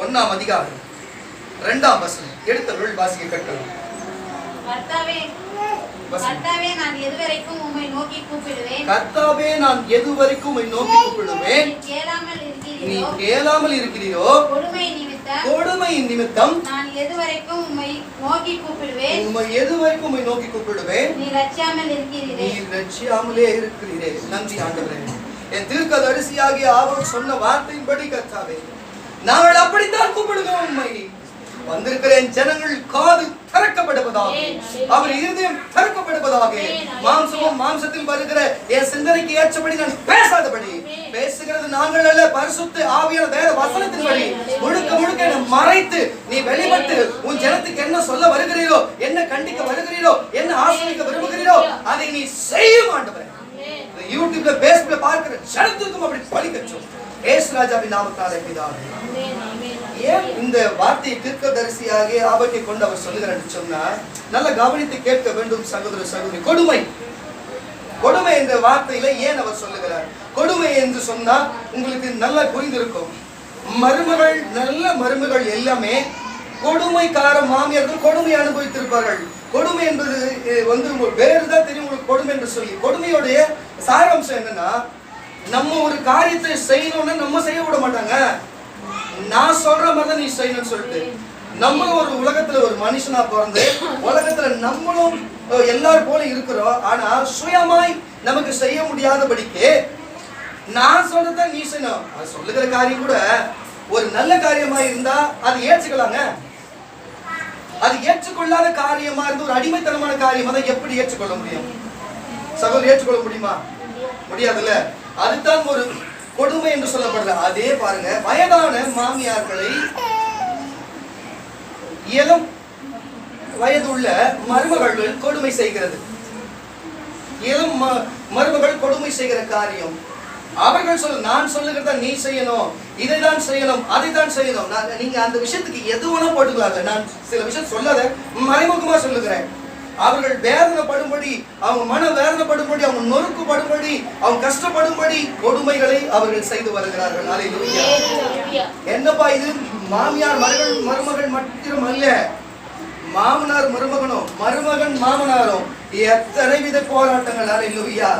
1ஆம் அதிகாரம் 2ஆம் வசனம். எடுத்தவர்கள் வாசிக்க கேட்கலாம். கர்த்தாவே, நான் எதுவரைக்கும் உம்மை நோக்கி கூப்பிடுவேன். கர்த்தாவே, நான் எதுவரைக்கும் உம்மை நோக்கி கூப்பிடுவேன். நீ கேளாமல் இருக்கிறீரோ. கொடுமையின் நிமித்தம் நான் எதுவரைக்கும் உம்மை நோக்கி கூப்பிடுவேன். உம்மை நோக்கி கூப்பிடுவேன். நீ ரட்சியாமலே இருக்கிறீரே. நன்றி ஆண்டவரே. என் தீர்க்கதரிசியாகிய ஆரோன் சொன்ன வார்த்தையின்படி கர்த்தாவே, நாங்கள் அப்படித்தான் கூப்பிடுகிறோம். உம்மை வந்திருக்கிற என் ஜனங்கள் காது திறக்கப்படுவதாக, அவர் இருதயம் திறக்கப்படுவதாக, மாம்சமும் மாம்சத்தில் வருகிற என் சிந்தனைக்கு ஏற்றபடி நான் பேசாதபடி, பேசுகிறது நாங்கள் அல்ல, பரிசுத்த ஆவியான வேத வசனத்தின்படி முழுக்க முழுக்க என்னை மறைத்து நீ வெளிப்பட்டு உன் ஜனத்துக்கு என்ன சொல்ல வருகிறீரோ, என்ன கண்டிக்க வருகிறீரோ, என்ன ஆசிரியக்க விரும்புகிறீரோ அதை நீ செய்யும் ஆண்டவரே. யூடியூப்ல பேஸ்புக்ல பார்க்கிற ஜனத்துக்கும் அப்படி பலிக்கட்டும் இயேசு ராஜாவின் நாமத்தாலே பிதாவே. ஏன் இந்த வார்த்தையை தீர்க்கதரிசியாகிய ஆபத்தை கொண்டு அவர் சொல்லுகிறார் என்று சொன்னார், நல்ல கவனித்து கேட்க வேண்டும் சகோதர சகோதரி. கொடுமை என்ற வார்த்தையில ஏன் அவர் சொல்லுகிறார்? கொடுமை என்று சொன்னா உங்களுக்கு நல்லா புரிந்திருக்கும். மருமகள், நல்ல மருமகள் எல்லாமே கொடுமைக்கார மாமியார்கள் கொடுமை அனுபவித்திருப்பார்கள். கொடுமை என்பது வேறுதான் தெரியும் உங்களுக்கு கொடுமை என்று சொல்லி. கொடுமையோடைய சாராம்சம் என்னன்னா, நம்ம ஒரு காரியத்தை செய்யணும்னு நம்ம செய்ய விட மாட்டாங்க. நான் சொல்ற மாதிரி நீ செய்யணும்னு சொல்லிட்டு, நம்மளும் ஒரு உலகத்துல ஒரு மனுஷனா பிறந்து உலகத்துல நம்மளும் எல்லாரும் போல இருக்கிறோம். ஆனா சுயமாய் நமக்கு செய்ய முடியாதபடிக்கு நான் சொல்றத நீ செய்யணும். அது சொல்லுகிற காரியம் கூட ஒரு நல்ல காரியமா இருந்தா அது ஏற்றுக்கலாங்க. அது ஏற்றுக்கொள்ளாத காரியமா இருந்து ஒரு அடிமைத்தனமான காரியமா தான் எப்படி ஏற்றுக்கொள்ள முடியும்? சகோதரி, ஏற்றுக்கொள்ள முடியுமா? முடியாதுல்ல. அதுதான் ஒரு கொடுமை என்று சொல்லப்படுற. அதே பாருங்க, வயதான மாமியார்களை இளம் வயதுள்ள மருமகள் கொடுமை செய்கிறது. இளம் மருமகள் கொடுமை செய்கிற காரியம் அவர்கள் நான் சொல்லுகிறத நீ செய்யணும், இதைதான் செய்யணும், அதைதான் செய்யணும். நீங்க அந்த விஷயத்துக்கு எது வேணா போட்டுக்கலாம்ல. நான் சில விஷயம் சொல்லாத மறைமுகமா சொல்லுகிறேன். அவர்கள் வேதனைப்படும்படி, அவங்க மன வேதனைப்படும்படி, அவங்க நொறுக்குப்படும்படி, அவங்க கஷ்டப்படும்படி கொடுமைகளை அவர்கள் செய்து வருகிறார்கள். அல்லேலூயா. என்னப்பா இது? மாமியார் மருமகள் மட்டும் அல்ல, மாமனார் மருமகனும் மருமகன் மாமனாரும் எத்தனை வித போராட்டங்கள். அல்லேலூயா,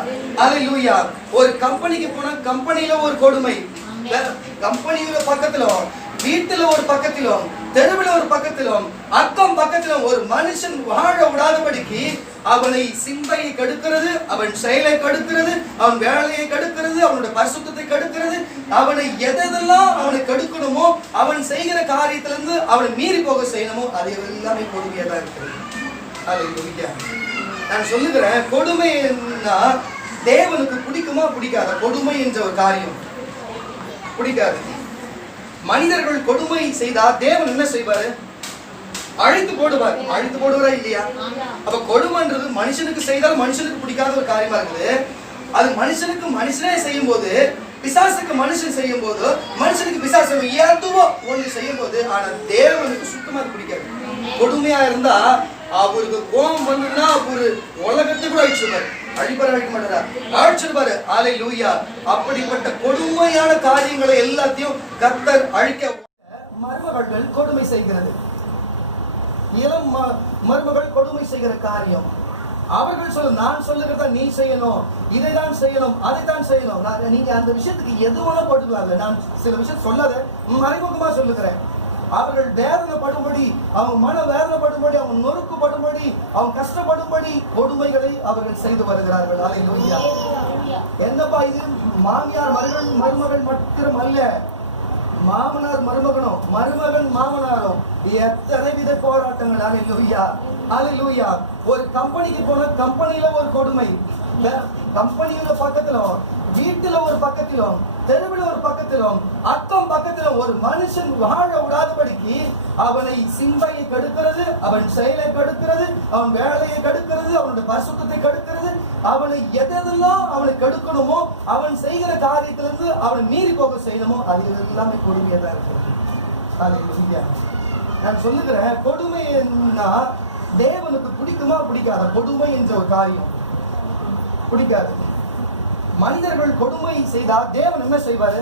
அல்லேலூயா. ஒரு கம்பெனிக்கு போனா கம்பெனியில ஒரு கொடுமை, கம்பெனியில பக்கத்திலும், வீட்டுல ஒரு பக்கத்திலும், தெருவில் ஒரு பக்கத்திலும், அக்கம் பக்கத்திலும் ஒரு மனுஷன் வாழ விடாதபடிக்கு அவனை சிந்தையை கெடுக்கிறது, அவன் செயலை கெடுக்கிறது, அவன் வேலையை கெடுக்கிறது, அவனுடைய பரிசுத்தத்தை கெடுக்கிறது. அவனை எதெல்லாம் அவனை கெடுக்கணுமோ, அவன் செய்கிற காரியத்திலிருந்து அவனை மீறி போக செய்யணுமோ அது எல்லாமே கொடுமையா தான் இருக்கிறது. அல்லேலூயா. நான் சொல்லுகிறேன், கொடுமைன்னா தேவனுக்கு பிடிக்குமா பிடிக்காத? கொடுமை என்ற ஒரு காரியம் பிடிக்காது. மனிதர்கள் கொடுமை செய்தா தேவன் என்ன செய்வாரு? அழித்து போடுவார். அழித்து போடுவாரா இல்லையா? அப்ப கொடுமைன்றது மனுஷனுக்கு செய்தால் மனுஷனுக்கு பிடிக்காத ஒரு காரியமா இருக்குது. அது மனுஷனுக்கு மனுஷனே செய்யும் போது, பிசாசுக்கு மனுஷன் செய்யும் போது, மனுஷனுக்கு பிசாசு ஏதுவோ ஒன்று செய்யும் போது, ஆனா தேவனுக்கு சுத்தமா பிடிக்காது. கொடுமையா இருந்தா அவருக்கு கோபம் வந்ததுன்னா அவரு உலகத்தை கூட அழிச்சிருப்பாரு. அழிப்பாரு, அழிக்க மாட்டாரா? அழிச்சிருப்பாரு. அல்லேலூயா. அப்படிப்பட்ட கொடுமையான காரியங்களை எல்லாத்தையும் கர்த்தர் அழிக்க. மருமகள் கொடுமை செய்கிறது. இளம் மருமகள் கொடுமை செய்கிற காரியம் அவர்கள் நான் சொல்லுகிறத நீ செய்யணும், இதைதான் செய்யணும், அதைதான் செய்யணும். நீங்க அந்த விஷயத்துக்கு எது வேணா போட்டுக்கலாம்ல. நான் சில விஷயம் சொல்லாத மறைமுகமா சொல்லுகிறேன். அவர்கள் வேதனைப்படும்படி, அவங்க மன வேதனைப்படும்படி, அவங்க நொறுக்குப்படும்படி, அவங்க கஷ்டப்படும்படி கொடுமைகளை அவர்கள் செய்து வருகிறார்கள். அல்லேலூயா. என்னப்பா இது? மாமியார் மருமகள் மட்டும் அல்ல, மாமனார் மருமகனும் மருமகன் மாமனாரும் எத்தனை வித போராட்டங்கள். அல்லேலூயா, அல்லேலூயா. ஒரு கம்பெனிக்கு போன கம்பெனியில ஒரு கொடுமை, கம்பெனியோட பக்கத்திலும், வீட்டுல ஒரு பக்கத்திலும், தெருவில் ஒரு பக்கத்திலும், அக்கம் பக்கத்திலும் ஒரு மனுஷன் வாழ விடாதபடிக்கு அவனை சிந்தையை கெடுக்கிறது, அவன் செயலை கெடுக்கிறது, அவன் வேலையை கெடுக்கிறது, அவனுடைய பரிசுத்தத்தை கெடுக்கிறது. அவனை எதெல்லாம் அவனை கெடுக்கணுமோ, அவன் செய்கிற காரியத்திலிருந்து அவனை மீறி போக செய்யணுமோ அது எல்லாமே கொடுமையா தான் இருக்கிறது. அல்லேலூயா. நான் சொல்லுகிறேன், கொடுமைன்னா தேவனுக்கு பிடிக்குமா பிடிக்காத? கொடுமை என்ற ஒரு காரியம் பிடிக்காது. மனிதர்கள் கொடுமை செய்தா தேவன் என்ன செய்வாரு?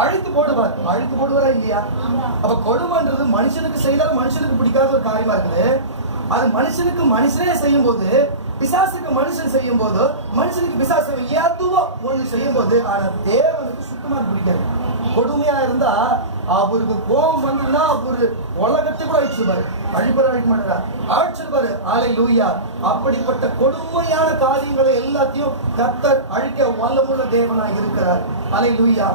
அழித்து போடுவாரா இல்லையா? அப்ப கொடுமைன்றது மனுஷனுக்கு செய்தாலும் மனுஷனுக்கு பிடிக்காத ஒரு காரியமா இருக்குது. அது மனுஷனுக்கு மனுஷனே செய்யும் போது, பிசாசுக்கு மனுஷன் செய்யும் போது, மனுஷனுக்கு பிசாசு எதுவோ ஒண்ணு செய்யும் போது, ஆனா தேவனுக்கு சுத்தமா பிடிக்காது. கொடுமையா இருந்தா அவருக்கு கோபம் வந்துன்னா அவரு உலகத்தை கூட அழிச்சிருப்பாரு. அழிக்க மாட்டாரா? அழிச்சிருப்பாரு. அல்லேலூயா. அப்படிப்பட்ட கொடுமையான காரியங்களை எல்லாத்தையும் கர்த்தர் அழிக்க வல்லமுள்ள தேவனாய் இருக்கிறார். அல்லேலூயா,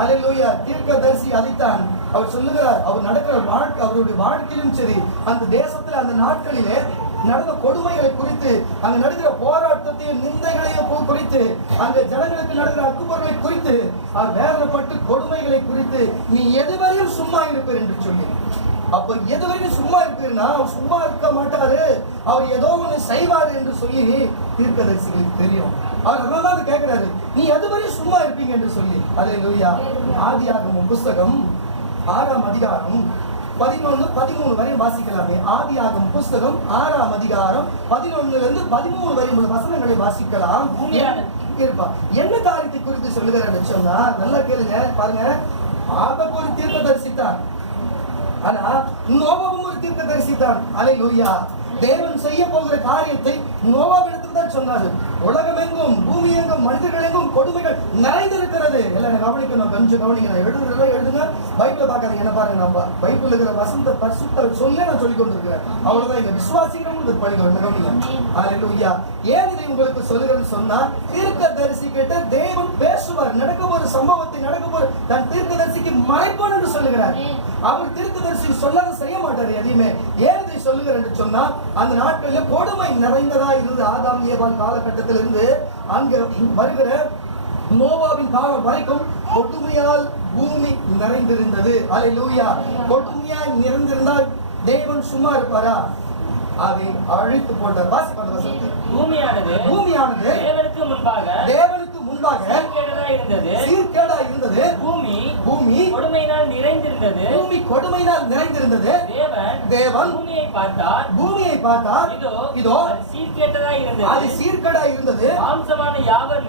அல்லேலூயா. தீர்க்கதரிசி அதைத்தான் அவர் சொல்லுகிறார். அவர் நடக்கிற வாழ்க்கை, அவருடைய வாழ்க்கையிலும் சரி, அந்த தேசத்துல அந்த நாட்களிலே நடந்த கொடுமைகளை குறித்து, அங்க நடக்கிற போராட்டத்தையும் நிந்தைகளையும் குறித்து, அங்க ஜனங்களுக்கு நடக்கிற அக்குப்பொருளை குறித்து, வேதனைப்பட்டு கொடுமைகளை குறித்து, நீ எதுவரையும் சும்மா இருப்பீர் என்று சொல்லி. அப்ப எதுவரையும் சும்மா இருப்பீர்னா அவர் சும்மா இருக்க மாட்டாரு, அவர் ஏதோ ஒண்ணு செய்வாரு என்று சொல்லி தீர்க்கதரிசிகளுக்கு தெரியும். அவர் அதனால கேட்கிறாரு, நீ எதுவரையும் சும்மா இருப்பீங்க என்று சொல்லி. அல்லேலூயா. ஆதியாகமம் புஸ்தகம் 6ஆம் அதிகாரம் 11-13 வரை வாசிக்கலாமே. ஆதியாகமம் புஸ்தகம் 6ஆம் அதிகாரம் 11-13 வரை உள்ள வசனங்களை வாசிக்கலாம். என்ன காரியத்தை குறித்து சொல்லுகிறேன்னு சொன்னா நல்லா கேளுங்க. பாருங்க, ஆபத்து ஒரு தீர்க்கதரிசி தான், ஆனா நோவாவும் ஒரு தீர்க்கதரிசி தான். அல்லேலூயா. தேவன் செய்ய போகிற காரியத்தை நோவாவிடத்தில் தான் சொன்னாரு. உலகம் எங்கும், பூமி எங்கும், மனிதர்கள் எங்கும் கொடுமைகள் நிறைந்திருக்கிறது. எல்லாம் கவனிக்கணும், கொஞ்சம் கவனிக்கணும். எழுதுங்க, பைபிள பாக்காதீங்க. என்ன பாருங்க, நம்ம பைபிள் இருக்கிற வசந்த பரிசுத்த சொல்ல நான் சொல்லிக் கொண்டிருக்கிறேன். அவ்வளவுதான். இங்க விசுவாசிக்கிறவங்க படிக்கணும். கவனிங்க. அல்லேலூயா. ஏன் இதை உங்களுக்கு சொல்லுகிறேன்னு சொன்னா, தீர்க்கதரிசி கிட்ட தேவன் பேசுவார். நடக்க ஒரு சம்பவத்தை நடக்க போற தன் தீர்க்கதரிசிக்கு மறைப்பான் என்று சொல்லுகிறார். அவர் தீர்க்கதரிசி சொல்லாத செய்ய மாட்டார் எதையுமே. ஏன் இதை சொல்லுகிறேன் சொன்னா, அந்த நாட்களில் கொடுமை நிறைந்ததா இருந்தது. ஆதாம் ஏவாள் காலகட்டத்திலிருந்து அங்க வருகிற நோவாவின் காலம் வரைக்கும் கொடுமையால் பூமி நிறைந்திருந்தது. அல்லேலூயா. கொடுமையால் நிறைந்திருந்தால் தேவன் சும்மா இருப்பாரா? அதை அழித்து போட்டார். வாசிப்பாங்க வசனத்தை. பூமியானது தேவனுக்கு முன்பாக சீர்கேடா இருந்தது. பூமி கொடுமையினால் நிறைந்திருந்தது. தேவன் பூமியை பார்த்தார். இதோ அது சீர்கேடா இருந்தது. மாம்சமான யாவர்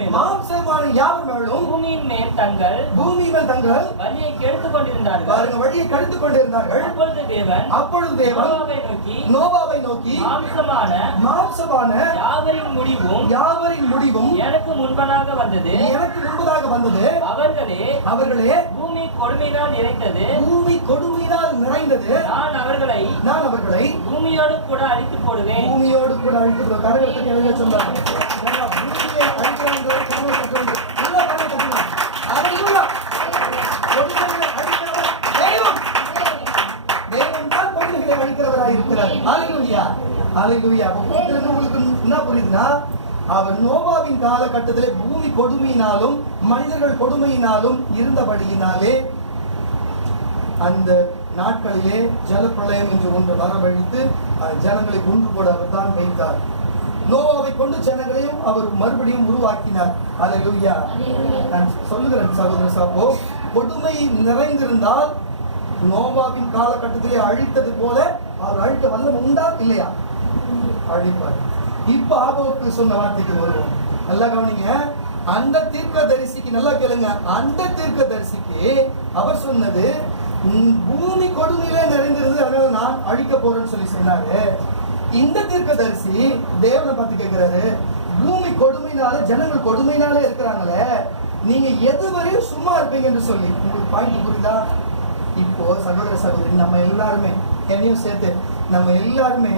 மேலும் பூமியின் மேல் தங்கள் வழியை கெடுத்துக் கொண்டிருந்தார்கள். அப்பொழுது தேவன் நோவாவை நோக்கி மாம்சமான யாவரின் முடிவும் எனக்கு முன்பதாக வந்தது. அவர்களே பூமி கொடுமையினால் நிறைந்தது. நான் அவர்களை பூமியோடு கூட அழித்து போடுவேன். கரகத்தை எழுத சொன்னார். பூமியை அழிக்கிறாங்க. உங்களுக்கு என்ன புரியுதுன்னா, அவர் நோவாவின் காலகட்டத்திலே பூமி கொடுமையினாலும் மனிதர்கள் கொடுமையினாலும் இருந்தபடியினாலே அந்த நாட்களிலே ஜலப்பிரளயம் என்று ஒன்று வரவழைத்து ஜனங்களை ஒன்று போட அவர் தான் வைத்தார். நோவாவை கொண்டு ஜனங்களையும் அவர் மறுபடியும் உருவாக்கினார். அல்லேலூயா. நான் சொல்லுகிறேன் சகோதர சகோ, கொடுமை நிறைந்திருந்தால் நோவாவின் காலகட்டத்திலே அழித்தது போல அவர் அழிக்க வல்லம் உண்டா இல்லையா? அழிப்பார். இப்ப ஆபோக்கு சொன்ன வார்த்தைக்கு வருவோம். நல்லா கவனிங்க. அந்த தீர்க்கதரிசிக்கு நல்லா கேளுங்க. அந்த தீர்க்கதரிசிக்கு அவர் சொன்னது பூமி கொடுமையிலே நிறைந்திருந்தது, அதனால நான் அழிக்க போறேன்னு சொல்லி சொன்னாரு. இந்த தீர்க்கதரிசி தேவனை பார்த்து கேட்கிறாரு, பூமி கொடுமையினால ஜனங்கள் கொடுமையினாலே இருக்கிறாங்களே, நீங்க எதுவரையும் சும்மா இருப்பீங்க என்று சொல்லி. உங்களுக்கு பாயிண்ட் புரியுதா? இப்போ சகோதர சகோதரி, நம்ம எல்லாருமே என்னையும் சேர்த்து நம்ம எல்லாருமே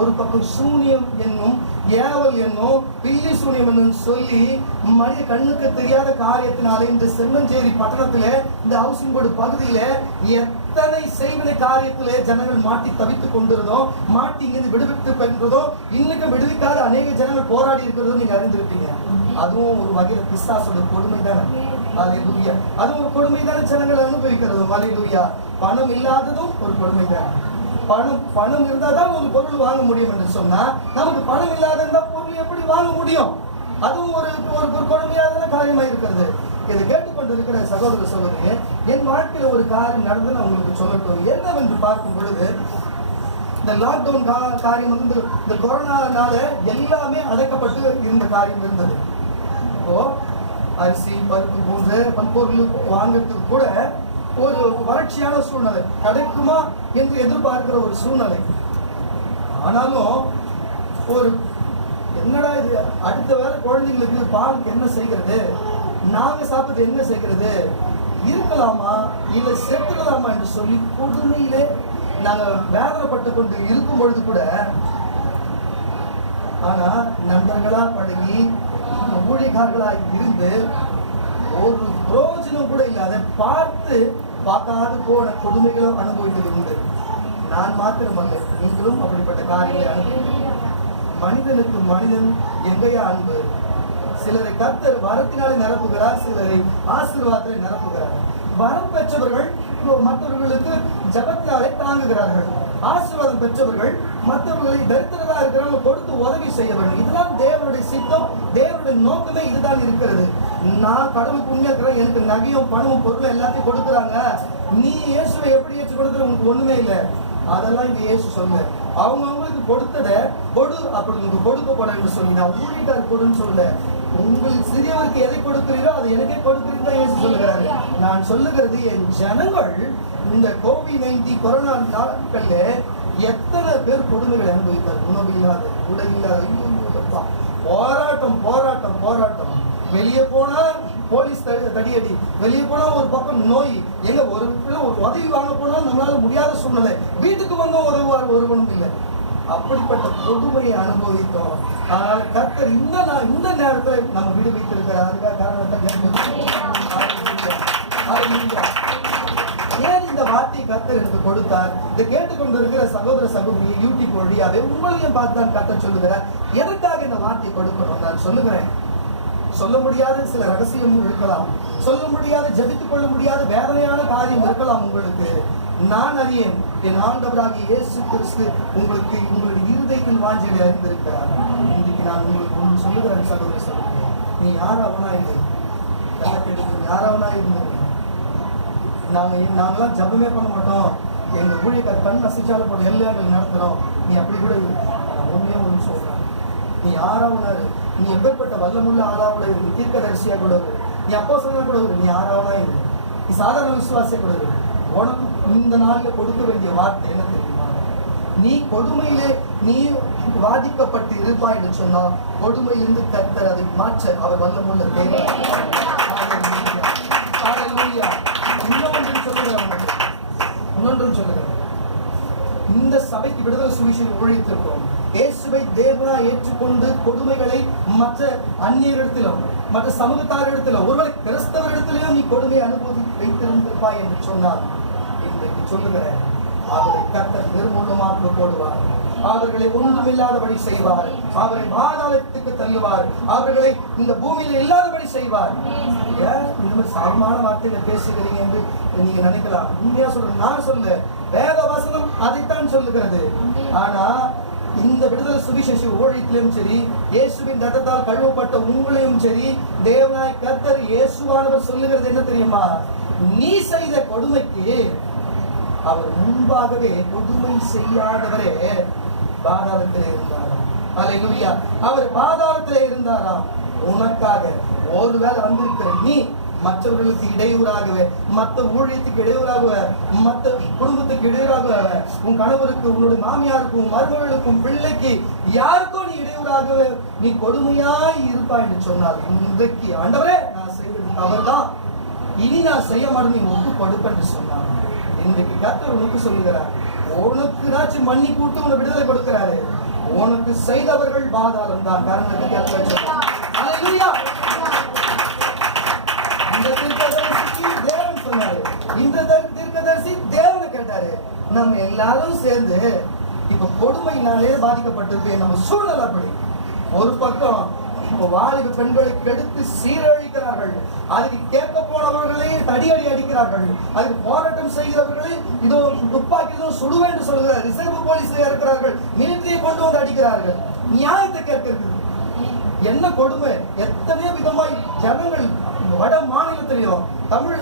ஒரு பக்கம் சூனியம் என்னும் ஏவல் என்னும் பில்லி சூனியம் என்னும் சொல்லி மனித கண்ணுக்கு தெரியாத காரியத்தினாலே இந்த செம்மஞ்சேரி பட்டணத்தில இந்த ஹவுசிங் போர்டு பகுதியில எத்தனை செய்வினை காரியத்திலே ஜனங்கள் மாட்டி தவித்துக் கொண்டிருந்தோம், மாட்டி இங்கிருந்து விடுவித்து பெற்றதோ, இன்னைக்கு விடுவிக்காத அநேக ஜனங்கள் போராடி இருக்கிறதோ நீங்க அறிந்திருப்பீங்க. அதுவும் ஒரு வகையில பிசாசோட கொடுமை தானே. அல்லேலூயா. அதுவும் ஒரு கொடுமை தானே ஜனங்கள் அனுபவிக்கிறது. அல்லேலூயா. பணம் இல்லாததும் ஒரு கொடுமை தான். பணம் இருந்தாதான் ஒரு பொருள் வாங்க முடியும் என்று சொன்னா, நமக்கு பணம் இல்லாத பொருள் எப்படி வாங்க முடியும்? அதுவும் ஒரு கொடுமையான காரியமா இருக்கிறது. இதை கேட்டுக்கொண்டு இருக்கிற சகோதர சகோதரி, என் வாழ்க்கையில ஒரு காரியம் நடந்து நான் உங்களுக்கு சொல்லட்டும். என்னவென்று பார்க்கும் பொழுது, இந்த லாக்டவுன் காரியம் வந்து இந்த கொரோனானால எல்லாமே அடைக்கப்பட்டு இருந்த காரியம் இருந்தது. இப்போ அரிசி பருப்பு போன்ற பல்பொருள் வாங்குறதுக்கு கூட ஒரு வறட்சியான சூழ்நிலை, கிடைக்குமா என்று எதிர்பார்க்கிற ஒரு சூழ்நிலை. ஆனாலும் ஒரு என்னடா இது, அடுத்த வேலை குழந்தைங்களுக்கு பாலுக்கு என்ன செய்கிறது, நாங்க சாப்பிட்டு என்ன செய்கிறது, இருக்கலாமா இல்லை செத்துக்கலாமா என்று சொல்லி கொடுமையிலே நாங்கள் வேதனைப்பட்டு கொண்டு இருக்கும் பொழுது கூட, ஆனா நண்பர்களா பழகி ஊழியக்காரர்களாக இருந்து ஒரு பிரயோஜனம் கூட இல்லாத பார்க்காது போன கொடுமைகளும் அனுபவித்தது உண்டு. நான் மாத்திரமல்ல, நீங்களும் அப்படிப்பட்ட காரியங்களை அனுபவிக்கிறீர்கள். மனிதனுக்கு மனிதன் எங்கேயா அன்பு? சிலரை கர்த்தர் வரத்தினாலே நிரப்புகிறார், சிலரை ஆசீர்வாதத்தை நிரப்புகிறார். வரம் பெற்றவர்கள் மற்றவர்களுக்கு ஜபத்தினாலே தாங்குகிறார்கள். ஆசீர்வாதம் பெற்றவர்கள் மற்றவர்களை தரித்திரதா இருக்கிறவங்க கொடுத்து உதவி செய்ய வேண்டும். இதெல்லாம் தேவனுடைய சித்தம், தேவனுடைய நோக்கமே இதுதான் இருக்கிறது. நான் கடவுளுக்கு உண்மையா இருக்கிறேன், எனக்கு நகையும் பணமும் பொருளும் எல்லாத்தையும் கொடுக்குறாங்க, நீ இயேசுவை எப்படி ஏற்று கொடுக்குற, உனக்கு ஒண்ணுமே இல்லை. அதெல்லாம் இங்க இயேசு சொல்ல, அவங்களுக்கு கொடுத்ததை கொடு, அப்படி உங்களுக்கு கொடுக்கப்படும் சொல்லி, நான் ஊழியக்காரர் கொடுன்னு சொல்ல, உங்களுக்கு சிறியவருக்கு எதை கொடுக்கிறீரோ அதை எனக்கே கொடுக்கிறீங்க தான் இயேசு சொல்லுகிறாரு. நான் சொல்லுகிறது, என் ஜனங்கள் இந்த COVID-19 கொரோனா நாட்கள்ல எத்தனை பேர் கொடுமைகளை அனுபவித்தார். உணவு இல்லாத, உடை இல்லாத, போராட்டம் போராட்டம் போராட்டம். வெளியே போனா போலீஸ் தடியடி, வெளியே போனா ஒரு பக்கம் நோய், எங்க ஒரு உதவி வாங்க போனாலும் நம்மளால முடியாத சூழ்நிலை, வீட்டுக்கு வந்தோம் உதவுவார் ஒருவனும் இல்லை. அப்படிப்பட்ட கொடுமையை அனுபவித்தோம். ஆனால் கர்த்தர் இந்த நேரத்தில் நம்ம விடுவித்திருக்கிறார். அதுக்காக காரணத்தை ஏன் இந்த வார்த்தையை கர்த்தர் எனக்கு கொடுத்தார்? இதை கேட்டுக்கொண்டிருக்கிற சகோதர சகோதரி யூடியூப் வழியாவே உங்களையும் பார்த்து தான் கர்த்தர் சொல்லுகிறார். எதற்காக இந்த வார்த்தையை கொடுக்கணும்? நான் சொல்லுகிறேன், சொல்ல முடியாத சில ரகசியம் இருக்கலாம், சொல்ல முடியாத, ஜபித்துக் கொள்ள முடியாத வேதனையான காரியம் இருக்கலாம் உங்களுக்கு. நான் அறியேன், என் ஆண்டவராகிய இயேசு கிறிஸ்து உங்களுக்கு உங்களுடைய இருதயத்தின் வாஞ்சையை அறிந்திருக்கிறார். இன்னைக்கு நான் உங்களுக்கு ஒன்று சொல்லுகிறேன் சகோதர சகோதரி, நீ யாராவனா இருந்து யாராவனா இருந்து, நாங்களாம் ஜபமே பண்ண மாட்டோம், எங்க ஊழியக்கார கண் அசைச்சாலும் போட எல்லாம் நடத்துறோம், நீ அப்படி கூட உண்மையா ஒன்று சொல்றேன். நீ யாராவனாரு, நீ எப்பேற்பட்ட வல்லமுள்ள ஆளாவோட இருக்கு, தீர்க்கதரிசியா கூட இருக்கு, நீ அப்போஸ்தலனா கூட இருக்கு, நீ யாராவனா இருக்கு, நீ சாதாரண விசுவாசியா கூட இருக்கு. உனக்கு இந்த நாள்ல கொடுக்க வேண்டிய வார்த்தை என்ன தெரியுமா? நீ கொடுமையிலே நீ வாதிக்கப்பட்டு இருப்பாய் என்று சொன்னா, கொடுமையிலிருந்து கர்த்தர் அதை மாற்ற அவர் வல்லமுள்ள தேவன். இன்னொன்றும் சொல்லுகிறேன், இந்த சபைக்கு விடுதலை சுவிசேஷம் ஊழியத்திற்கும் இயேசுவை தேவனா ஏற்றுக்கொண்டு கொடுமைகளை மற்ற அந்நியரிடத்திலும் மற்ற சமூகத்தாரிடத்திலும் ஒருவேளை கிறிஸ்தவரிடத்திலும் நீ கொடுமையை அனுபவி வைத்திருந்திருப்பாய் என்று சொன்னார். இன்றைக்கு சொல்லுகிறேன், அவரை கர்த்தர் நிர்மூலமாக போடுவார், அவர்களை ஒன்றுமில்லாதபடி செய்வார், அவரை பாதாளத்துக்கு தள்ளுவார், அவர்களை இந்த பூமியில இல்லாதபடி செய்வார். ஏன் இந்த மாதிரி சாதாரண வார்த்தையில பேசுகிறீங்க என்று நீங்க நினைக்கலாம். உண்மையா சொல்றேன், நான் சொல்ல வேத வசனம் அதைத்தான் சொல்லுகிறது. ஆனா இந்த விடுதலை சுவிசேஷ ஊழியத்திலும் சரி, இயேசுவின் ரத்தத்தால் கழுவப்பட்ட உங்களையும் சரி, தேவனாய் கர்த்தர் இயேசுவானவர் சொல்லுகிறது என்ன தெரியுமா? நீ செய்த கொடுமைக்கு அவர் முன்பாகவே கொடுமை செய்யாதவரே பாதாளத்திலே இருந்தாராம். அல்லேலூயா. அவர் பாதாளத்திலே இருந்தாராம். உனக்காக ஒருவேளை வந்திருக்கிற நீ மற்றவர்களுக்கு இடையூறாகவே, மற்ற ஊழியத்துக்கு இடையூறாகவே, மற்ற குடும்பத்துக்கு இடையூறாகவே, உன் கணவருக்கு, உன்னுடைய மாமியாருக்கும், மருமகளுக்கும், பிள்ளைக்கு, யாருக்கும் நீ இடையூறாகவே நீ கொடுமையாய் இருப்பாய் என்று சொன்னால், இன்றைக்கு ஆண்டவரே நான் செய்வது தவறுதான், இனி நான் செய்ய மாட்டேன், நீ ஒப்பு கொடுப்பேன் என்று சொன்னார். இன்றைக்கு கர்த்தர் உனக்கு சொல்லுகிறார், உனக்கு ஏதாச்சும் மன்னி கூட்டு உனக்கு விடுதலை கொடுக்கிறாரு. உனக்கு செய்தவர்கள் பாதாளம் தான். காரணத்துக்கு தேவன் சொன்னாரு, இந்த தீர்க்கதரிசி தேவனை கேட்டாரு. நம்ம எல்லாரும் சேர்ந்து இப்ப கொடுமையினாலே பாதிக்கப்பட்டிருக்கு நம்ம சூழ்நிலை. அப்படி ஒரு பக்கம் வாலிப பெண்களை கெடுத்து சீரழிக்கிறார்கள், அதுக்கு கேட்க போனவர்களே தடியடி அடிக்கிறார்கள், அதுக்கு போராட்டம் செய்கிறவர்களே இதோ துப்பாக்கி சுடுவேன் என்று சொல்கிறார், ரிசர்வ் போலீஸ் இருக்கிறார்கள், மிலிட்டரியை கொண்டு வந்து அடிக்கிறார்கள். நியாயத்தை கேட்கிறது என்ன கொடுமை! எத்தனையோ விதமாய் ஜனங்கள் வட மாநிலத்திலும் தமிழ்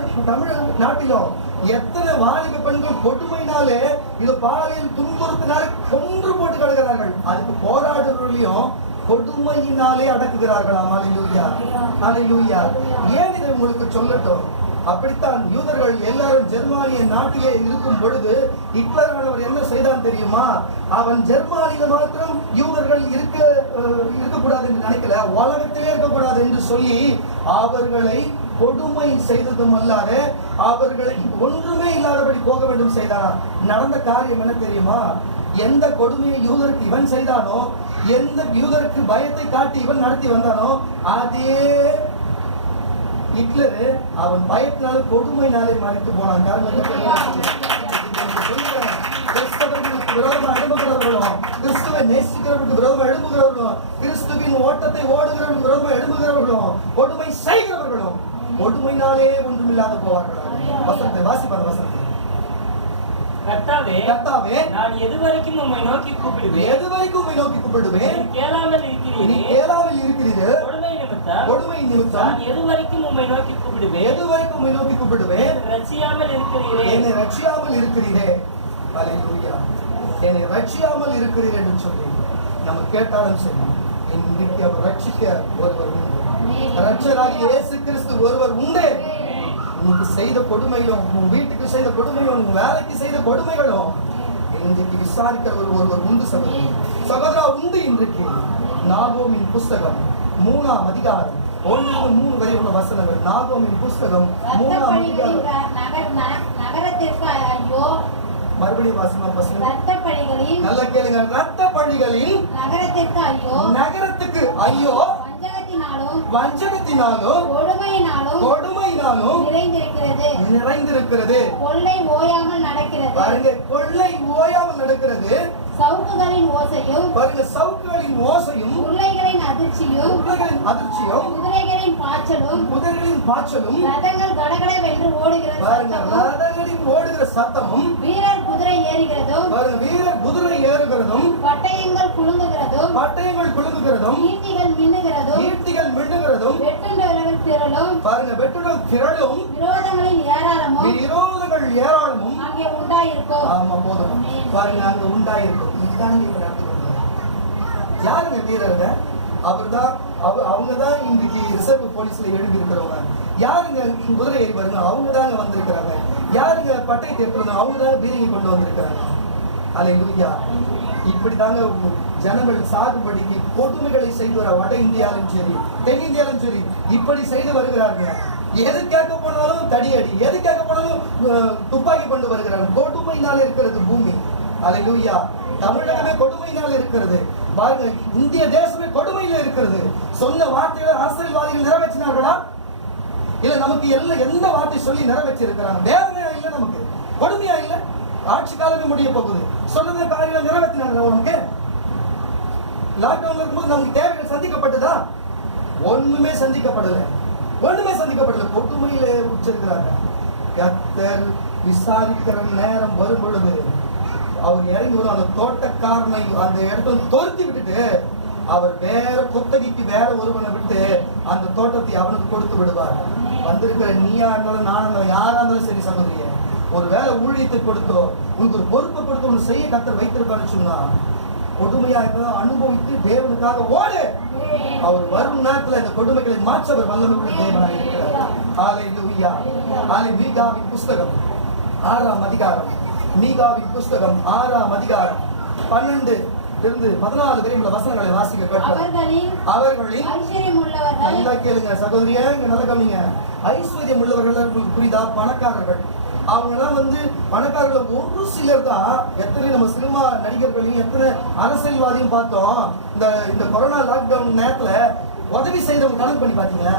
நாட்டிலும் எத்தனை வாலிப பெண்கள் கொடுமையினாலே இது பாலியல் துன்புறுத்தினாலே கொன்று போட்டு கிடக்கிறார்கள். அதுக்கு போராடுறவர்களையும் கொடுமையினாலே அடக்குகிறார்களாம். அல்லேலூயா, அல்லேலூயா. ஏன் இதை உங்களுக்கு சொல்லட்டும்? அப்படித்தான் யூதர்கள் எல்லாரும் ஜெர்மானிய நாட்டிலே இருக்கும் பொழுது ஹிட்லர் ஆனவர் என்ன செய்தான் தெரியுமா? அவன் ஜெர்மானியில மாத்திரம் யூதர்கள் இருக்கக்கூடாது என்று நினைக்கல, உலகத்திலே இருக்கக்கூடாது என்று சொல்லி அவர்களை கொடுமை செய்ததும் அல்லாத அவர்களை ஒன்றுமே இல்லாதபடி போக வேண்டும் செய்தான். நடந்த காரியம் என்ன தெரியுமா? எந்த கொடுமையை யூதருக்கு இவன் செய்தானோ, எந்த யூதருக்கு பயத்தை காட்டி இவன் நடத்தி வந்தானோ, அதே ஹிட்லர் அவன் பயத்தினால கொடுமையினாலே மறைத்து போனான். கிறிஸ்தவர்களுக்கு விரோதமாக எழும்புகிறவர்களும், கிறிஸ்துவை நேசிக்கிறவர்களுக்கு விரோதமாக எழும்புகிறவர்களும், கிறிஸ்துவின் ஓட்டத்தை ஓடுகிறவர்களுக்கு விரோதமாக எழும்புகிறவர்களும், கொடுமை செய்கிறவர்களும் கொடுமையினாலே ஒன்றுமில்லாத போவார்கள். வசனத்தை வாசிப்பார். வசனத்தை கர்த்தாவே, நான் எதுவரைக்கும் உம்மை நோக்கி கூப்பிடுவேன்? எதுவரைக்கும் உம்மை நோக்கி கூப்பிடுவேன்? நீ கேளாமல் இருக்கிறீரே. நீ கேளாமல் இருக்கிறீரே. கொடுமை நிமித்தம் நான் எதுவரைக்கும் உம்மை நோக்கி கூப்பிடுவேன்? எதுவரைக்கும் உம்மை நோக்கி கூப்பிடுவேன்? ரட்சியாமல் இருக்கிறீரே. என்னை ரட்சியாமல் இருக்கிறீரே. அல்லேலூயா. என்னை ரட்சியாமல் இருக்கிறீரே என்று சொல்லி நம்ம கேட்டாலும் சரி, இன்றைக்கு அவர் ரட்சிக்க ஒருவர் உண்டு. ரட்சகராகிய இயேசு கிறிஸ்து ஒருவர் உண்டு. இன்னைக்கு செய்த கொடுமைகளும், உன் வீட்டுக்கு செய்த கொடுமையும், உன் வேலைக்கு செய்த கொடுமைகளும் இன்றைக்கு விசாரிக்கிற ஒருவர் உண்டு. சகோதரா உண்டு. இன்றைக்கு நாகோமின் புஸ்தகம் 3ஆம் அதிகாரம் 1-3 வரை உள்ள வசனங்கள். நாகோமின் புஸ்தகம் 3ஆம் அதிகாரம். நகரத்திற்கு ஐயோ. மறுபடியும் வாசனம் வசனம். இரத்த பழிகளின், நல்ல கேளுங்க, இரத்த பழிகளின் நகரத்திற்கு ஐயோ. நகரத்துக்கு ஐயோ. வஞ்சகத்தினாலும் கொடுமையினாலும் நிறைந்திருக்கிறது. கொள்ளை ஓயாமல் நடக்கிறது. பாருங்க, கொள்ளை ஓயாமல் நடக்கிறது. சவுக்குகளின் ஓசையும், பாருங்க, சவுக்குகளின் ஓசையும், உருளைகளின் அதிர்ச்சியும், குதிரைகளின் பாய்ச்சலும், ரதங்கள் கடகடவென்று ஓடுகிற பாருங்க, சத்தமும், ரதங்களின் ஓடுகிற சத்தமும், வீரர் குதிரை ஏறுகிறதும், பாருங்க, வீரர் குதிரை ஏறுகிறதும், பட்டயங்கள் குலுங்குகிறதும், ஈட்டிகள் மின்னுகிறதும், வெட்டுண்டவர்கள் திரளும், பாருங்க, வெட்டுண்டவர்கள் திரளும், விரோதங்கள் ஏராளமும் அங்கே உண்டாயிருக்கும். ஆமா, போதும். பாருங்க, அங்க உண்டாயிருக்கும். யாருங்க வீரருங்க? அவர்தான். அவங்கதான் இன்றைக்கு ரிசர்வ் போலீஸ்ல எழுதி இருக்கிறவங்க. யாருங்க குதிரை ஏறி பாருங்க? அவங்க தாங்க வந்திருக்கிறாங்க. யாருங்க பட்டயத்தை எடுத்துருந்தாங்க? அவங்க தான் பீரங்கி கொண்டு வந்திருக்கிறாங்க. அல்லேலூயா. இப்படி தாங்க ஜனங்கள் சாகுபடிக்கு கொடுமைகளை செய்து வர வட இந்தியாலும் சரி, தென்னிந்தியாலும் சரி, இப்படி செய்து வருகிறாங்க. எது கேட்க போனாலும் தடியடி, எது கேட்க போனாலும் துப்பாக்கி கொண்டு வருகிறாங்க. கொடுமையினால் இருக்கிறது பூமி. அல்லேலூயா. தமிழகமே கொடுமையினால் இருக்கிறது. பாருங்க, இந்திய தேசமே கொடுமையில இருக்கிறது. சொன்ன வார்த்தைகளை அரசியல்வாதிகள் நிறைவேற்றினார்களா? இல்ல நமக்கு எந்த வார்த்தை சொல்லி நிறைவேற்றி இருக்கிறாங்க? வேதனையா இல்ல, நமக்கு கொடுமையா இல்ல? ஆட்சி காலமே முடிய போகுது. சொன்ன காரியங்களை நிறைவேற்றினாங்க. நமக்கு லாக்டவுன்ல இருக்கும்போது நமக்கு தேவைகள் சந்திக்கப்பட்டதா? ஒண்ணுமே சந்திக்கப்படல. கொடுமையில உச்சிருக்கிறாங்க. கர்த்தர் விசாரிக்கிற நேரம் வரும் பொழுது அவர் இறங்கி வரும். அந்த தோட்டக்காரனை அந்த இடத்துல துரத்தி விட்டுட்டு அவர் வேற குத்தகைக்கு வேற ஒருவனை விட்டு அந்த தோட்டத்தை அவனுக்கு கொடுத்து விடுவார். வந்திருக்கிற நீயா இருந்தாலும் நானா இருந்தாலும் யாரா இருந்தாலும் சரி சகோதரிய, ஒரு வேலை ஊழியத்தை கொடுத்தோ, உனக்கு ஒரு பொறுப்பை கொடுத்து ஒன்று செய்ய கர்த்தர் வைத்திருப்பான்னு சொன்னா, கொடுமையா இருந்தாலும் அனுபவித்து தேவனுக்காக ஓடு. அவர் வரும் நேரத்துல இந்த கொடுமைகளை மாற்ற அவர் வல்லமையுள்ள தேவனாக இருக்கிறார். ஹல்லேலூயா. மீகாவின் புஸ்தகம் 6ஆம் அதிகாரம். மீகாவின் புஸ்தகம் 6ஆம் அதிகாரம் 12-14 வரை உள்ள வசனங்களை வாசிக்க கேட்கிறோம். அவர்களில் நல்லா கேளுங்க சகோதரியா, இங்க நல்லா கவனிங்க. ஐஸ்வர்யம் உள்ளவர்கள் உங்களுக்கு புரியுதா? பணக்காரர்கள். அவங்கெல்லாம் பணக்காரர்கள் ஒரு சிலர் தான். எத்தனை நம்ம சினிமா நடிகர்களையும் எத்தனை அரசியல்வாதியும் பார்த்தோம். இந்த கொரோனா லாக்டவுன் நேரத்துல உதவி செய்தவங்க கணக்கு பண்ணி பாத்தீங்களா?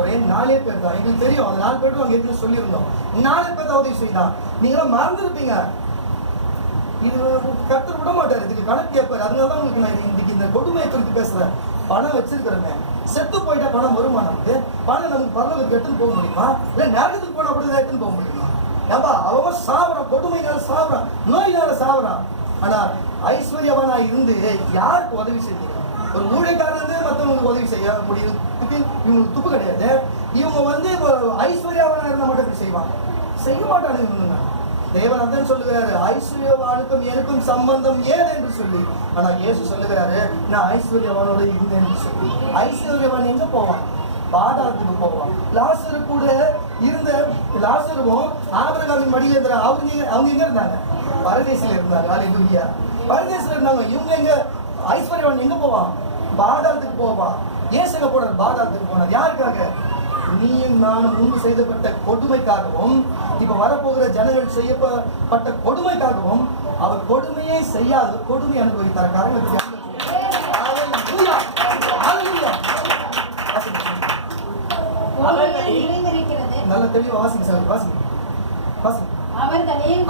ஒரே 4 பேர் தான். எங்களுக்கு தெரியும், அந்த 4 பேரும் அங்க எத்தனை சொல்லியிருந்தோம். 4 பேர் தான் உதவி செய்தான். நீங்களாம் மறந்துருப்பீங்க. இது கர்த்தர் விட மாட்டார், இதுக்கு கணக்கு கேட்பாரு. அதனாலதான் உங்களுக்கு நான் இன்னைக்கு இந்த கொடுமையை குறித்து பேசுறேன். பணம் வச்சிருக்கிறேங்க, செத்து போயிட்டா பணம் வருமா? நமக்கு பணம் நமக்கு பரலோகத்துக்கு எடுத்துன்னு போக முடியுமா? இல்ல நரகத்துக்கு போனா கூட எடுத்துன்னு போக முடியுமா? ஏன்பா அவன் சாவறான், கொடுமையினால சாவறான், நோயினால சாவறான். ஆனா ஐஸ்வர்யவனா இருந்து யாருக்கு உதவி செஞ்சீங்க? ஒரு ஊழியக்காரன் மற்றவங்களுக்கு உதவி செய்ய முடியுறதுக்கு இவங்களுக்கு துப்பு கிடையாது. இவங்க ஐஸ்வர்யவனா இருந்தா மட்டும் இப்படி செய்வாங்க, செய்ய மாட்டாங்க. இவங்க தேவன் அதான் சொல்லுகிறாரு, ஐஸ்வர்யவானுக்கும் எனக்கும் சம்பந்தம் ஏது என்று சொல்லி. ஆனா இயேசு சொல்லுகிறாரு, நான் ஐஸ்வர்யவானோட இருந்தேன் என்று சொல்லி. ஐஸ்வர்யவான் எங்க போவான்? பாதாளத்துக்கு போவான். லாசரு கூட இருந்த லாசருவும் ஆபிரகாமின் மடியில இருந்தாங்க. அவங்க எங்க இருந்தாங்க? பரதேசில இருந்தாங்க. அல்லேலூயா. பரதேசில இருந்தாங்க. இவங்க எங்க? ஐஸ்வர்யவான் எங்க போவான்? பாதாளத்துக்கு போவான். இயேசுங்க போனார், பாதாளத்துக்கு போனார். யாருக்காக? நீயும் நானும் முன்பு செய்யப்பட்ட கொடுமைக்காகவும் இப்ப வரப்போகிற ஜனங்கள் செய்யப்பட்ட கொடுமைக்காகவும் அவர் கொடுமையை செய்யாது கொடுமை அனுபவித்தார். காரணத்துக்கு நல்ல தெளிவா வாசிங்க சார், வாசிங்க வாசிங்க.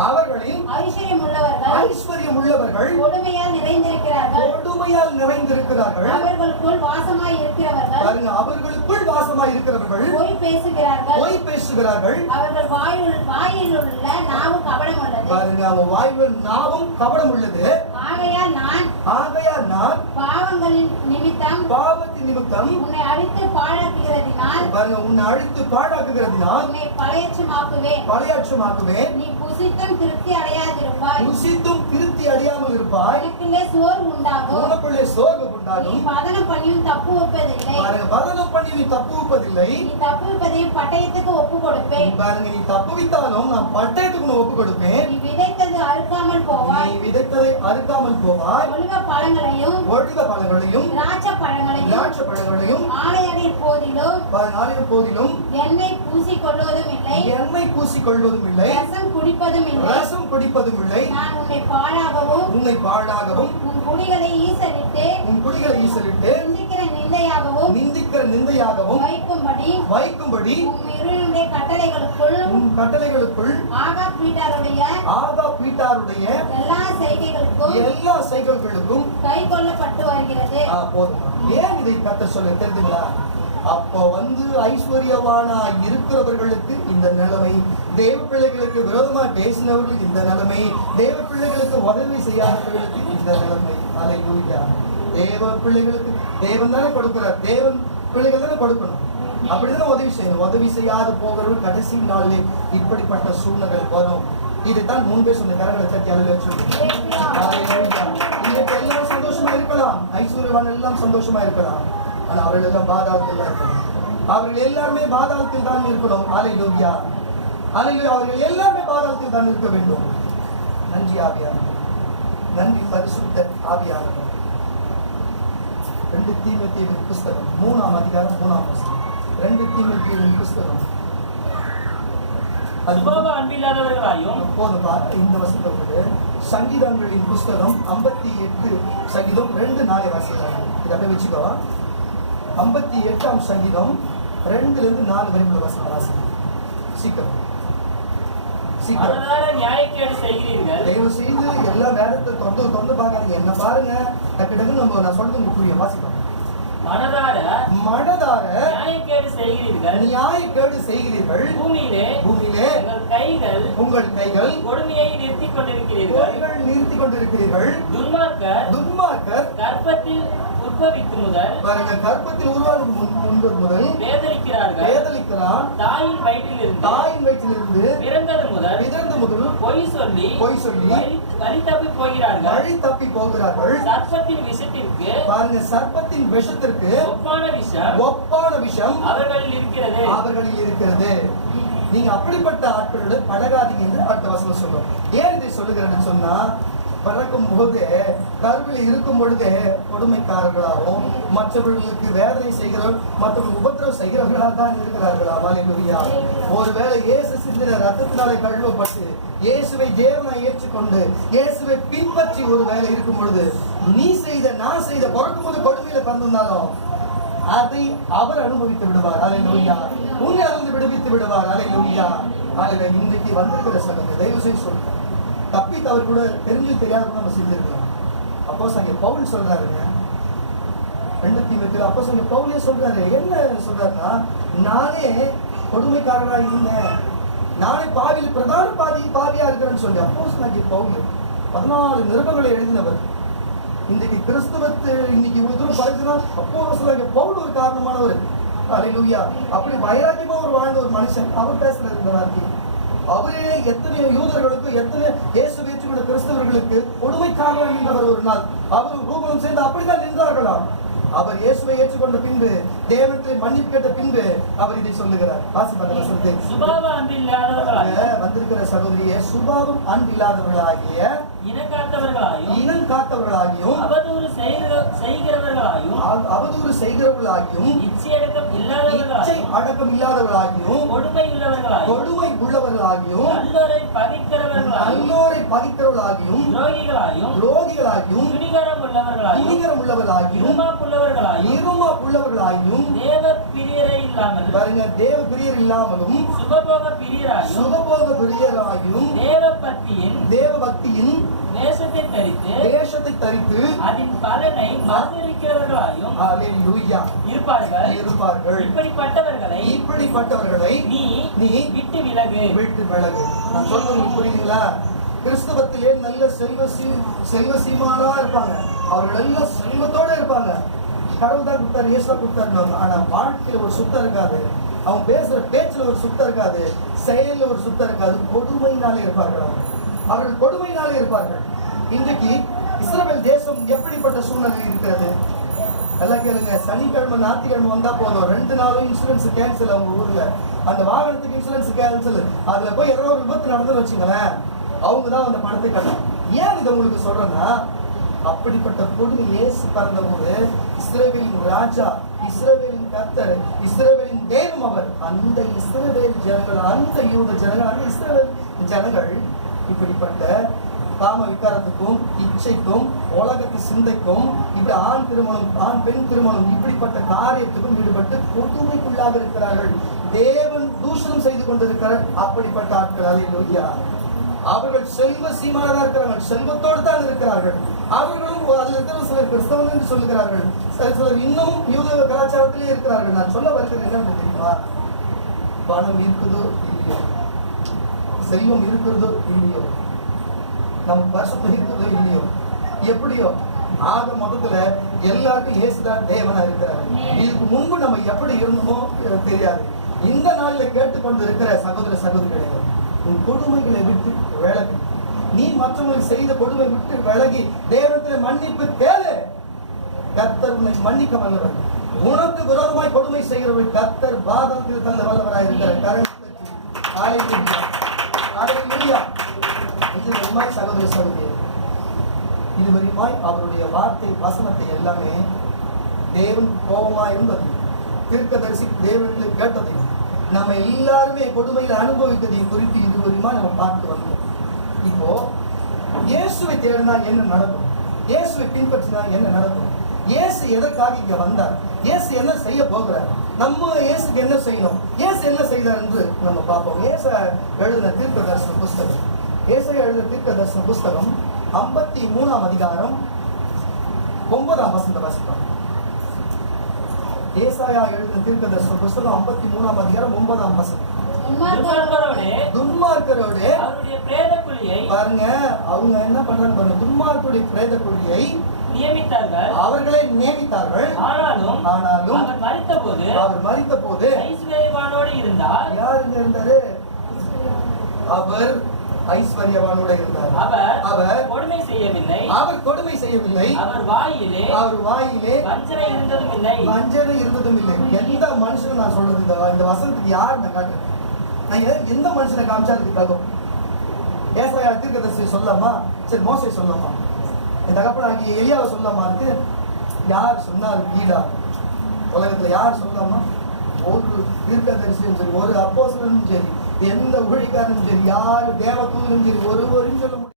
அவர்களில் ஐஸ்வர்யம் உள்ளவர்கள் கொடுமையால் நிறைந்திருக்கிறார்கள். அவர்களுக்குள் வாசமாய் இருக்கிறவர்கள் பாருங்க, அவர்களுக்குள் வாசமாய் இருக்கிறவர்கள் பொய் பேசுகிறார்கள். அவர்கள் வாயில் உள்ள நாவு கபடம் உள்ளது. பாருங்க, அவன் வாயில் நாவும் கபடம் உள்ளது. ஆகையால் நான் பாவத்தின் நிமித்தம் உன்னை அழித்து பாழாக்குகிறதினால் பாருங்க, உன்னை அழித்து பாழாக்குகிறதினால் உன்னை பழையாற்றுமாக்குவேன். நீ புசித்தும் திருப்தி அடையாமல் இருப்பாய். உனக்குள்ளே சோர்வு உண்டாகும். நீ பதனம் பண்ணியும் தப்பு வைப்பதில்லை. பாருங்க, பதனம் பண்ணி நீ தப்பு வைப்பதில்லை. நீ தப்புவிப்பதையும் பட்டயத்துக்கு ஒப்பு கொடுப்பேன். பாருங்க, நீ தப்புவித்தாலும் நான் பட்டயத்துக்கு நான் ஒப்பு கொடுப்பேன். நீ விதைத்தது அறுக்காமல் போவாய். ஒலிவ பழங்களையும் திராட்சை பழங்களையும் ஆலையடில் போதிலும் எண்ணெய் பூசிக்கொள்வதும் இல்லை. ரசம் குடிப்பதும் இல்லை. நான் உன்னை பாழாகவும் உன் குடிகளை ஈசலிட்டு நிந்திக்கிற நிந்தையாகவும் வைக்கும்படி உன் கட்டளைகளுக்குள் ஆகாப் வீட்டாருடைய எல்லா செய்கைகளுக்கும் கை கொள்ளப்பட்டு வருகிறது. போதும். ஏன் இதை கர்த்தர் சொல்ல தெரிஞ்சுங்களா? அப்போ ஐஸ்வர்யவானா இருக்கிறவர்களுக்கு இந்த நிலைமை, தேவ பிள்ளைகளுக்கு விரோதமா பேசினவர்களுக்கு இந்த நிலைமை, தேவ பிள்ளைகளுக்கு உதவி செய்யாதவர்களுக்கு இந்த நிலைமை. அல்லேலூயா. தேவ பிள்ளைகளுக்கு தேவன் தானே கொடுக்கிறார், தேவன் பிள்ளைகள் தானே கொடுக்கணும். அப்படிதான் உதவி செய்யணும். உதவி செய்யாது போகிறவர்கள் கடைசி நாளிலே இப்படிப்பட்ட சூழ்நிலை வரும். இதுதான் முன்பே சொன்ன கரங்களை தட்டி அலுவலக இன்னைக்கு எல்லாம் சந்தோஷமா இருக்கலாம், ஐஸ்வர்யவான் எல்லாம் சந்தோஷமா இருக்கலாம். ஆனா அவர்கள் எல்லாம் பாதாளத்தில் தான் இருக்கணும். அவர்கள் எல்லாருமே பாதாளத்தில் தான் இருக்கணும். அல்லேலூயா. அவர்கள் எல்லாருமே பாதாளத்தில் தான் இருக்க வேண்டும். நன்றி ஆவியானவர், நன்றி பரிசுத்த ஆவியானவர். 2 தீமோத்தேயுவின் புஸ்தகம் 3ஆம் அதிகாரம் 3ஆம் வசனம். 2 தீமோத்தேயுவின் புஸ்தகம் அன்பில்லாதவர்களாயும் போதும்பா. இந்த வசனத்தோடு சங்கீதங்களின் புஸ்தகம் 58 சங்கீதம் 2-4 வாசிக்கிறாங்க. இதை வச்சுக்கோ. 58ஆம் சங்கீதம் 2-4 வரைக்குள்ள வசனம் வாசிங்க. சீக்கிரம் நியாயக்கேடு செய்கிறீர்கள். தயவு செய்து எல்லா வேதத்தை தொந்து பார்க்காதீங்க. என்ன பாருங்க, டக்கு டக்குன்னு நான் சொல்றது உங்களுக்கு புரியும். வாசிப்போம். மனதார நியாயக்கேடு செய்கிறீர்கள். பூமியிலே உங்கள் கைகள் கொடுமையை நிறுத்திக் கொண்டிருக்கிறீர்கள். துன்மார்க்கர் கர்ப்பத்தில் உற்பவிக்கும் முதல் பாருங்க, கர்ப்பத்தில் உருவாகும் முதல் வேதலிக்கிறான். தாயின் வயிற்றிலிருந்து பிறந்தது முதல் பொய் சொல்லி வழி தப்பி போகிறார்கள். சர்ப்பத்தின் விஷத்திற்கு பாருங்க, சர்ப்பத்தின் விஷத்திற்கு ஒப்பான விஷம் அவர்களில் இருக்கிறது. நீங்க அப்படிப்பட்ட ஆட்களோடு பழகாதீங்க என்று அடுத்த வசனம் சொல்றோம். ஏன் இதை சொல்லுகிறேன்னு சொன்னா, பிறக்கும் போது கருவில் இருக்கும் பொழுது கொடுமைக்காரர்களாகவும் மற்றவர்களுக்கு வேதனை செய்கிறவர்கள் மற்றவர்கள் உபத்திரவம் செய்கிறவர்களாக தான் இருக்கிறார்களா? அல்லேலூயா. ஒருவேளை இயேசு சிந்தின ரத்தத்தினாலே கழுவப்பட்டு இயேசுவை தேவனை ஏற்றுக்கொண்டு இயேசுவை பின்பற்றி ஒரு வேலை இருக்கும் பொழுது நான் செய்த பிறக்கும் போது கொடுமையில பிறந்திருந்தாலும் அதை அவர் அனுபவித்து விடுவார். அல்லேலூயா. உன்னை அதிலிருந்து விடுவித்து விடுவார். அல்லேலூயா. இன்றைக்கு வந்திருக்கிற சங்கத்தை தயவு செய்து சொல்றேன், தப்பி தவறு கூட தெரிஞ்சு தெரியாத கூட நம்ம செஞ்சிருக்கிறோம். அப்போ சங்க பவுல் சொல்றாருங்க, 2 தீமோத்தேயு அப்போ சங்க பவுலே சொல்றாரு. என்ன சொல்றாருன்னா, நானே கொடுமைக்காரனா இருந்தேன், நானே பாவியில் பிரதான பாவியா இருக்கிறேன்னு சொல்லி அப்போ சங்க பவுல் 14 நிருபங்களை எழுதினவர். இன்றைக்கு கிறிஸ்தவத்து இன்னைக்கு இவ்வளவு தூரம் பறிச்சுனா அப்போ சொல்றாங்க பவுல் ஒரு காரணமானவர். அல்லேலூயா. அப்படி வைராக்கியமா ஒரு வாழ்ந்த ஒரு மனுஷன் அவர் பேசுறது இந்த வார்த்தை. அவரே எத்தனையோ யூதர்களுக்கு, எத்தனை இயேசுவை ஏற்றுக்கொண்ட கிறிஸ்தவர்களுக்கு கொடுமைக்காரர் என்றவர் ஒரு நாள் அவர் ரூபனும் சேர்ந்து அப்படித்தான் நின்றார்களாம். அவர் இயேசுவை ஏற்றுக்கொண்ட பின்பு, தேவனத்தை மன்னிப்பு கேட்ட பின்பு அவர் இதை சொல்லுகிறார். வாசிப்பந்த வசனத்தை. சுபாவம் அன்பில்லாதவர்களாகிய வந்திருக்கிற சகோதரியே, சுபாவம் அன்பில்லாதவர்களாகிய, இனம் காத்தவர்களாகியும், அவதூறு செய்கிறவர்களாயும், இச்சை அடக்கம் இல்லாதவர்களாகியும், கொடுமை உள்ளவர்களாகியும், நல்லோரை பகைக்கிறவர்களாகியும், துரோகிகளாகியும், துணிகரம் உள்ளவர்களாகியும், இருமா உள்ளவர்களாயும், தேவ பிரியரை இல்லாமல், பாருங்க, தேவ பிரியர் இல்லாமலும், சுகபோக பிரியராயும், தேவ பக்தியின் வேஷத்தை தரித்து அதன் பலனை மறுதலிக்கிறவர்களாயும் இருப்பார்கள். இப்படிப்பட்டவர்களை நீ விட்டு விலகு. நான் சொல்றது புரியுதுங்களா? கிறிஸ்தவத்திலே நல்ல செல்வ சீமானா இருப்பாங்க. அவர்கள் எல்லாம் செல்வத்தோட இருப்பாங்க. கடவுள் தான் கொடுத்தாரு, இயேசுவா கொடுத்தாரு. ஆனா வாழ்க்கையில ஒரு சுத்தம் இருக்காது. அவங்க பேசுற பேச்சுல ஒரு சுத்தம் இருக்காது. செயல்ல ஒரு சுத்தம் இருக்காது. கொடுமையினாலே இருப்பார்கள். அவர்கள் கொடுமையினாலே இருப்பார்கள். இன்றைக்கு இஸ்ரவேல் தேசம் எப்படிப்பட்ட சூழ்நிலை இருக்கிறது? எல்லாம் கேளுங்க. சனிக்கிழமை ஞாயிற்றுக்கிழமை வந்தா போதும், 2 நாளும் இன்சூரன்ஸ் கேன்சல். அவங்க ஊர்ல அந்த வாகனத்துக்கு இன்சூரன்ஸ் கேன்சல். அதுல போய் ஏதோ ஒரு விபத்து நடந்துன்னு வச்சுங்களேன், அவங்க தான் அந்த பணத்தை கட்டணும். ஏன் இதை உங்களுக்கு சொல்றேன்னா, அப்படிப்பட்ட கொடுமை இயேசு பிறந்த போது இஸ்ரவேலின் ராஜா, இஸ்ரவேலின் கர்த்தர், இஸ்ரவேலின் தேவம் அவர். அந்த இஸ்ரவேல் ஜனங்கள், அந்த யூத ஜனங்கள், அந்த இஸ்ரவேல் ஜனங்கள் இப்படிப்பட்ட காம விகாரத்துக்கும், இச்சைக்கும், உலகத்து சிந்தைக்கும், இப்படி ஆண் திருமணம், ஆண் பெண் திருமணம், இப்படிப்பட்ட காரியத்துக்கும் ஈடுபட்டு கொடுமைக்குள்ளாக இருக்கிறார்கள். தேவன் தூஷணம் செய்து கொண்டிருக்கிறார். அப்படிப்பட்ட ஆட்கள். அல்லேலூயா. அவர்கள் செல்வ சீமானதா இருக்கிறார்கள், செல்வத்தோடு தான் இருக்கிறார்கள். அவர்களும் அதில் இருக்கிற சிலர் கிறிஸ்தவன் என்று சொல்லுகிறார்கள். சிலர் இன்னும் யூத கலாச்சாரத்திலே இருக்கிறார்கள். நான் சொல்ல வருகிறது என்ன தெரியுமா? பணம் இருக்குதோ இல்லையோ, செல்வம் இருக்கிறதோ இல்லையோ, நம்ம வருஷத்துல இருக்கிறதோ இல்லையோ, எப்படியோ ஆக மொத்தத்துல எல்லாருக்கும் இயேசுதான் தேவனா இருக்கிறாரு. இதுக்கு முன்பு நம்ம எப்படி இருந்தோமோ தெரியாது. இந்த நாள்ல கேட்டுக்கொண்டு இருக்கிற சகோதர சகோதரிகளே, உன் கொடுமைகளை விட்டு விலகு. நீ மற்றவங்களுக்கு செய்த கொடுமை விட்டு விலகி தேவனத்திலே மன்னிப்பு கேளு. கர்த்தர் உன்னை மன்னிக்க வல்லவர். உனக்கு விரோதமாய் கொடுமை செய்கிறவர்கள் கர்த்தர் பாதத்தில் தள்ள வல்லவராய் இருக்கிறார். சகோதர சகோதரி, இதுவரையுமாய் அவருடைய வார்த்தை வசனத்தை எல்லாமே தேவன் கோபமா இருந்தது, தீர்க்கதரிசி தேவனில் கேட்டதையும், நம்ம எல்லாருமே கொடுமையில அனுபவித்ததையும் குறித்து இதுவரையுமா நம்ம பார்த்து வந்தோம். இப்போ இயேசுவை தேடினா என்ன நடக்கும்? இயேசுவை பின்பற்றினா என்ன நடக்கும்? இயேசு எதற்காக இங்க வந்தார்? இயேசு என்ன செய்ய போகிறார்? நம்ம இயேசுக்கு என்ன செய்யணும்? இயேசு என்ன செய்தார் என்று நம்ம பார்ப்போம். இயேசு எழுதின தீர்க்க தரிசன புஸ்தகம், ஏசாயா எழுதின தீர்க்க தரிசன புஸ்தகம் 53ஆம் அதிகாரம் 9ஆம் வசனத்தை வாசிப்போம். ஏசாயா எழுதின தீர்க்க தரிசன புஸ்தகம் 53ஆம் அதிகாரம் 9ஆம் வசனம். துன்மார்க்கரோடு பாருங்க, அவங்க என்ன பண்றாங்க பாருங்க, துன்மார்க்கருடைய பிரேத குழியை நியமித்தார்கள், அவர்களை நியமித்தார்கள். ஆனாலும் அவர் மரித்த போது ஐஸ்வர்யவானோடு இருந்தார். யாருங்க இருந்தாரு? அவர் ஐஸ்வர்யவானோட இருந்தார். அவர் கொடுமை செய்யவில்லை. அவர் வாயிலே வஞ்சனை இருந்ததும் இல்லை. எந்த மனுஷனும் நான் சொல்றது இந்த வசனத்துக்கு யார் நான் காட்டுறேன்? நான் எந்த மனுஷனை காமிச்சா அதுக்கு தகும்? ஏசாயா தீர்க்கதரிசி சொல்லலாமா? சரி, மோசே சொல்லலாமா? என் தகப்பனாகிய எலியாவை சொல்லலாமா? இருக்கு யார் சொன்னாரு? கீழா உலகத்துல யார் சொல்லலாமா? ஒரு தீர்க்கதரிசியும் சரி, ஒரு அப்போஸ்தலனும் சரி, எந்த ஊழியக்காரனும் சரி, யாரு தேவதூதனும் சரி, ஒருவரும் சொல்ல முடியும்.